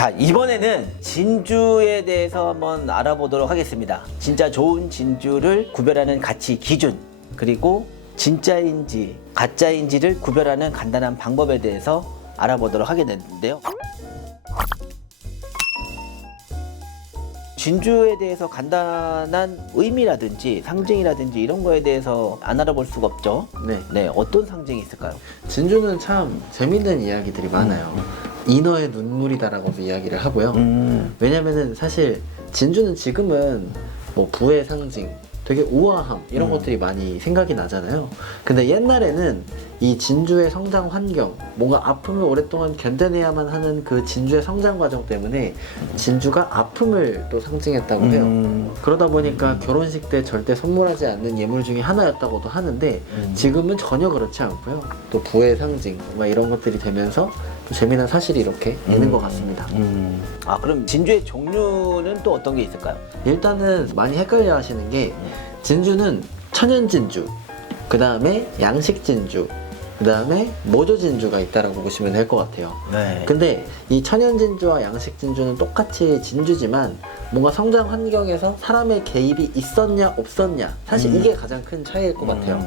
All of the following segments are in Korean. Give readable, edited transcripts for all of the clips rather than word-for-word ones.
자, 이번에는 진주에 대해서 한번 알아보도록 하겠습니다. 진짜 좋은 진주를 구별하는 가치 기준, 그리고 진짜인지 가짜인지를 구별하는 간단한 방법에 대해서 알아보도록 하게 됐는데요. 진주에 대해서 간단한 의미라든지 상징이라든지 이런 거에 대해서 안 알아볼 수가 없죠. 네. 어떤 상징이 있을까요? 진주는 참 재밌는 이야기들이 많아요. 인어의 눈물이다라고도 이야기를 하고요. 왜냐면은 사실 진주는 지금은 뭐 부의 상징, 되게 우아함 이런 것들이 많이 생각이 나잖아요. 근데 옛날에는 이 진주의 성장 환경, 뭔가 아픔을 오랫동안 견뎌내야만 하는 그 진주의 성장 과정 때문에 진주가 아픔을 또 상징했다고 해요. 그러다 보니까 결혼식 때 절대 선물하지 않는 예물 중에 하나였다고도 하는데 지금은 전혀 그렇지 않고요. 또 부의 상징, 막 이런 것들이 되면서 또 재미난 사실이 이렇게 있는 것 같습니다. 아, 그럼 진주의 종류는 또 어떤 게 있을까요? 일단은 많이 헷갈려 하시는 게 진주는 천연 진주, 그 다음에 양식 진주, 그 다음에 모조 진주가 있다라고 보시면 될 것 같아요. 네. 근데 이 천연 진주와 양식 진주는 똑같이 진주지만 뭔가 성장 환경에서 사람의 개입이 있었냐 없었냐, 사실 이게 가장 큰 차이일 것 같아요.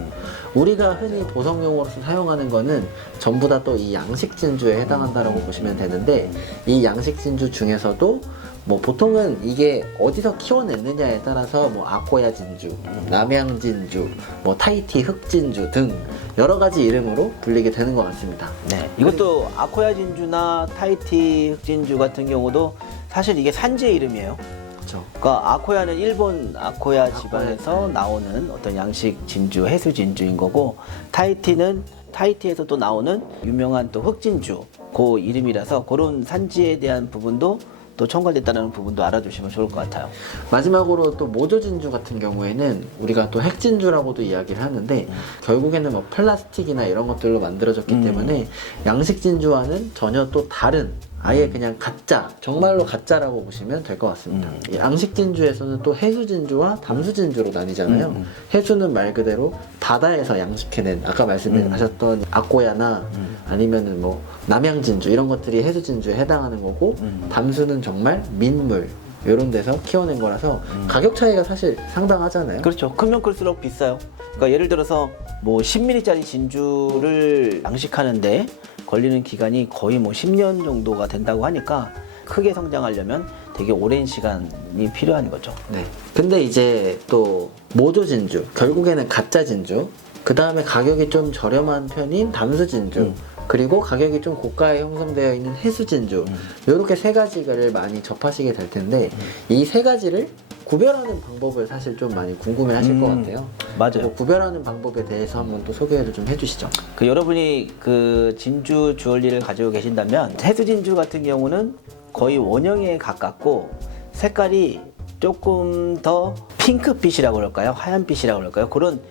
우리가 흔히 보석용으로서 사용하는 거는 전부 다 또 이 양식 진주에 해당한다라고 보시면 되는데, 이 양식 진주 중에서도 뭐 보통은 이게 어디서 키워냈느냐에 따라서 뭐 아코야 진주, 남양 진주, 뭐 타이티 흑 진주 등 여러 가지 이름으로 불리게 되는 것 같습니다. 네. 이것도 아코야 진주나 타이티 흑진주 같은 경우도 사실 이게 산지의 이름이에요. 그렇죠. 그러니까 아코야는 일본 아코야 지방에서 나오는 어떤 양식 진주, 해수 진주인 거고, 타이티는 타이티에서 또 나오는 유명한 또 흑진주 그 이름이라서 그런 산지에 대한 부분도 또 첨가됐다는 부분도 알아주시면 좋을 것 같아요. 마지막으로 또 모조 진주 같은 경우에는 우리가 또 핵진주라고도 이야기를 하는데 결국에는 뭐 플라스틱이나 이런 것들로 만들어졌기 때문에 양식 진주와는 전혀 또 다른, 아예 그냥 가짜, 정말로 가짜라고 보시면 될 것 같습니다. 이 양식 진주에서는 또 해수 진주와 담수 진주로 나뉘잖아요. 해수는 말 그대로 바다에서 양식해낸, 아까 말씀하셨던 아꼬야나 아니면은 뭐 남양 진주 이런 것들이 해수 진주에 해당하는 거고, 담수는 정말 민물 이런 데서 키워낸 거라서 가격 차이가 사실 상당하잖아요. 그렇죠. 크면 클수록 비싸요. 그러니까 예를 들어서 뭐 10mm짜리 진주를 양식하는데 걸리는 기간이 거의 뭐 10년 정도가 된다고 하니까 크게 성장하려면 되게 오랜 시간이 필요한 거죠. 네. 근데 이제 또 모조 진주, 결국에는 가짜 진주, 그 다음에 가격이 좀 저렴한 편인 담수 진주, 그리고 가격이 좀 고가에 형성되어 있는 해수 진주, 이렇게 세 가지를 많이 접하시게 될 텐데 이 세 가지를 구별하는 방법을 사실 좀 많이 궁금해 하실 것 같아요. 맞아요. 구별하는 방법에 대해서 한번 또 소개를 좀 해주시죠. 그 여러분이 그 진주 주얼리를 가지고 계신다면 해수 진주 같은 경우는 거의 원형에 가깝고 색깔이 조금 더 핑크빛이라고 그럴까요? 하얀빛이라고 그럴까요? 그런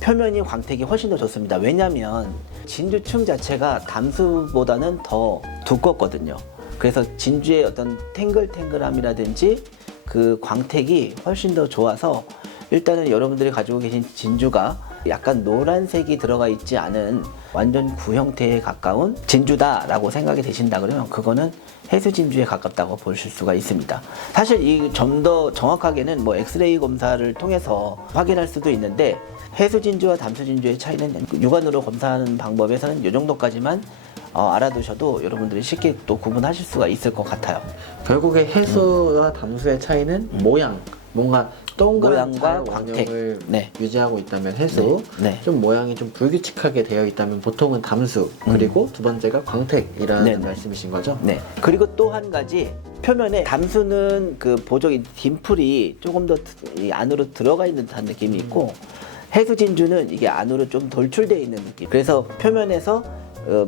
표면이 광택이 훨씬 더 좋습니다. 왜냐하면 진주층 자체가 담수보다는 더 두껍거든요. 그래서 진주의 어떤 탱글탱글함이라든지 그 광택이 훨씬 더 좋아서, 일단은 여러분들이 가지고 계신 진주가 약간 노란색이 들어가 있지 않은 완전 구 형태에 가까운 진주다라고 생각이 되신다 그러면 그거는 해수 진주에 가깝다고 보실 수가 있습니다. 사실 이 좀 더 정확하게는 뭐 엑스레이 검사를 통해서 확인할 수도 있는데, 해수 진주와 담수 진주의 차이는 육안으로 검사하는 방법에서는 이 정도까지만 알아두셔도 여러분들이 쉽게 또 구분하실 수가 있을 것 같아요. 결국에 해수와 담수의 차이는 모양, 뭔가 동그란 모양과 원형을 네. 유지하고 있다면 해수, 네. 좀 모양이 좀 불규칙하게 되어 있다면 보통은 담수, 그리고 두 번째가 광택이라는 네. 말씀이신 거죠? 네. 그리고 또 한 가지, 표면에 담수는 그 보조개 딤플이 조금 더 이 안으로 들어가 있는 듯한 느낌이 있고, 해수 진주는 이게 안으로 좀 돌출되어 있는 느낌. 그래서 표면에서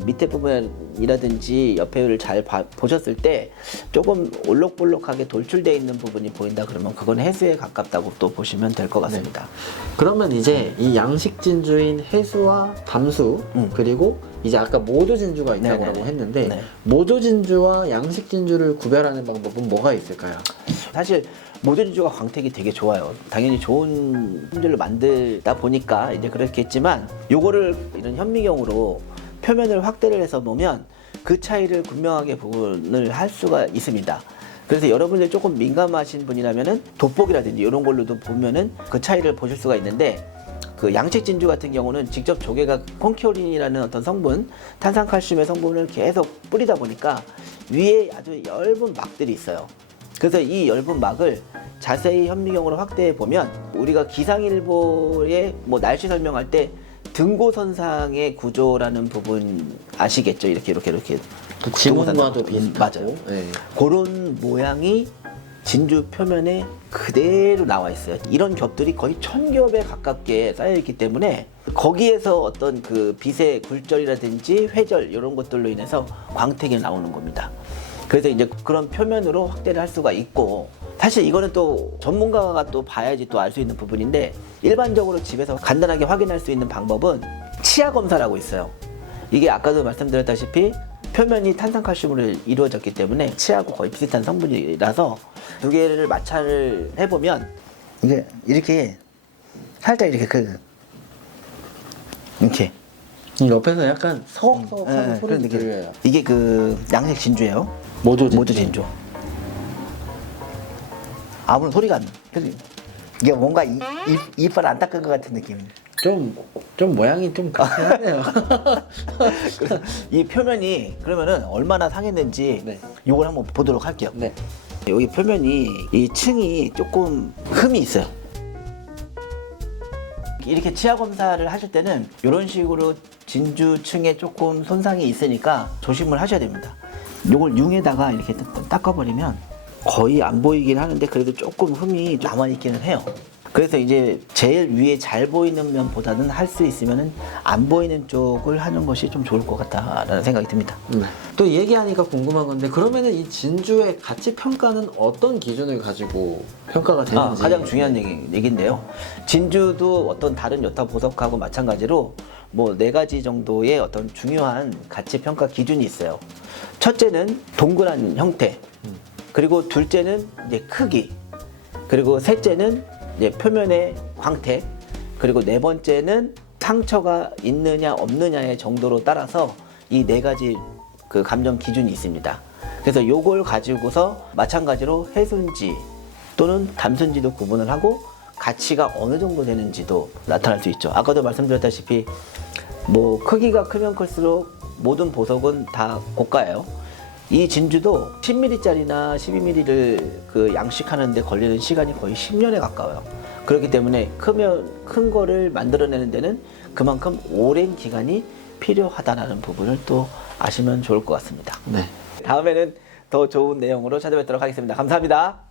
밑에 부분이라든지 옆에를 잘 보셨을 때 조금 올록볼록하게 돌출되어 있는 부분이 보인다 그러면 그건 해수에 가깝다고 또 보시면 될 것 같습니다. 그러면 이제 이 양식 진주인 해수와 담수, 그리고 이제 아까 모조 진주가 있다고 네네네. 했는데 네. 모조 진주와 양식 진주를 구별하는 방법은 뭐가 있을까요? 사실 모조 진주가 광택이 되게 좋아요. 당연히 좋은 품질로 만들다 보니까 이제 그렇겠지만, 요거를 이런 현미경으로 표면을 확대를 해서 보면 그 차이를 분명하게 구분을 할 수가 있습니다. 그래서 여러분들이 조금 민감하신 분이라면은 돋보기라든지 이런 걸로도 보면은 그 차이를 보실 수가 있는데, 그 양식 진주 같은 경우는 직접 조개가 콘키오린이라는 어떤 성분, 탄산칼슘의 성분을 계속 뿌리다 보니까 위에 아주 얇은 막들이 있어요. 그래서 이 얇은 막을 자세히 현미경으로 확대해 보면, 우리가 기상일보의 뭐 날씨 설명할 때 등고선상의 구조라는 부분 아시겠죠? 이렇게 그 지문과도 비슷하고. 맞아요. 네. 그런 모양이 진주 표면에 그대로 나와 있어요. 이런 겹들이 거의 1000겹에 가깝게 쌓여 있기 때문에 거기에서 어떤 그 빛의 굴절이라든지 회절 이런 것들로 인해서 광택이 나오는 겁니다. 그래서 이제 그런 표면으로 확대를 할 수가 있고, 사실 이거는 또 전문가가 또 봐야지 또 알 수 있는 부분인데, 일반적으로 집에서 간단하게 확인할 수 있는 방법은 치아 검사라고 있어요. 이게 아까도 말씀드렸다시피 표면이 탄산칼슘으로 이루어졌기 때문에 치아하고 거의 비슷한 성분이라서 두 개를 마찰을 해보면 이게 이렇게 살짝 이렇게 옆에서 약간 서걱서걱하는 네, 소리도 들려요. 이게 그 양식 진주예요. 모조 모두 진주. 아무런 소리가 안 나. 그래서 이게 뭔가 이빨 안 닦은 것 같은 느낌. 좀 모양이 좀 그렇긴 하네요. 그래서 이 표면이 그러면은 얼마나 상했는지 네. 이걸 한번 보도록 할게요. 네. 여기 표면이 이 층이 조금 흠이 있어요. 이렇게 치아 검사를 하실 때는 이런 식으로 진주층에 조금 손상이 있으니까 조심을 하셔야 됩니다. 이걸 융에다가 이렇게 닦아버리면 거의 안 보이긴 하는데 그래도 조금 흠이 남아있기는 해요. 그래서 이제 제일 위에 잘 보이는 면보다는 할 수 있으면 안 보이는 쪽을 하는 것이 좀 좋을 것 같다라는 생각이 듭니다. 네. 또 얘기하니까 궁금한 건데, 그러면은 이 진주의 가치 평가는 어떤 기준을 가지고 평가가 되는지. 가장 중요한 얘기인데요. 진주도 어떤 다른 여타 보석하고 마찬가지로 뭐 4가지 정도의 어떤 중요한 가치 평가 기준이 있어요. 첫째는 동그란 형태, 그리고 둘째는 이제 크기, 그리고 셋째는 이제 표면의 광택, 그리고 4번째는 상처가 있느냐 없느냐의 정도로 따라서 이 4가지 그 감정 기준이 있습니다. 그래서 요걸 가지고서 마찬가지로 해순지 또는 담순지도 구분을 하고 가치가 어느 정도 되는지도 나타날 수 있죠. 아까도 말씀드렸다시피 뭐 크기가 크면 클수록 모든 보석은 다 고가예요. 이 진주도 10mm짜리나 12mm를 그 양식하는데 걸리는 시간이 거의 10년에 가까워요. 그렇기 때문에 큰 거를 만들어내는 데는 그만큼 오랜 기간이 필요하다는 부분을 또 아시면 좋을 것 같습니다. 네. 다음에는 더 좋은 내용으로 찾아뵙도록 하겠습니다. 감사합니다.